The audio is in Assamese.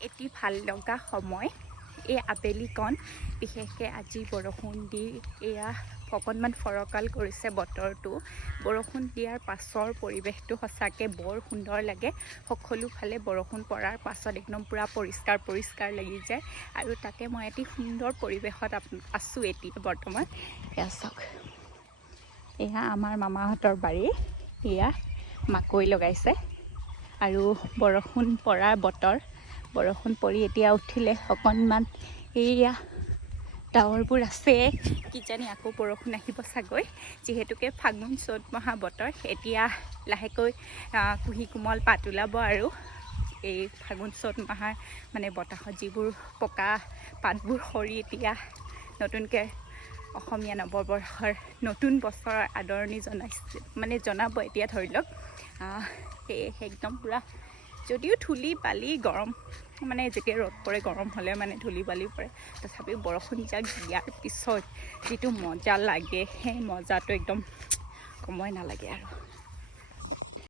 এটি ভাল লগা সময় এই আবেলিকণ বিশেষকৈ আজি বৰষুণ দি এয়া অকণমান ফৰকাল কৰিছে বতৰটো বৰষুণ দিয়াৰ পাছৰ পৰিৱেশটো সঁচাকৈ বৰ সুন্দৰ লাগে সকলো ফালে বৰষুণ পৰাৰ পাছত একদম পূৰা পৰিষ্কাৰ লাগি যায় আৰু তাতে মই এটি সুন্দৰ পৰিৱেশত আছোঁ এতিয়া বৰ্তমান এয়া চাওক এয়া আমাৰ মামাহঁতৰ বাৰী এয়া মাকৈ লগাইছে আৰু বৰষুণ পৰাৰ বতৰ বৰষুণ পৰি এতিয়া উঠিলে অকণমান এয়া ডাৱৰবোৰ আছে কিজানি আকৌ বৰষুণ আহিব চাগৈ যিহেতুকে ফাগুন চ'ত মহা বতৰ এতিয়া লাহেকৈ কুহি কোমল পাত ওলাব আৰু এই ফাগুন চ'ত মাহৰ মানে বতাহত যিবোৰ পকা পাতবোৰ সৰি এতিয়া নতুনকৈ অসমীয়া নৱবৰ্ষৰ নতুন বছৰৰ আদৰণি জনাব এতিয়া ধৰি লওক সেয়েহে একদম পূৰা যদিও ধূলি বালি গৰম মানে যেতিয়া ৰ'দ পৰে গৰম হ'লে মানে ধূলি বালি পৰে তথাপিও বৰষুণ যাক দিয়াৰ পিছত যিটো মজা লাগে সেই মজাটো একদম ক'বই নালাগে আৰু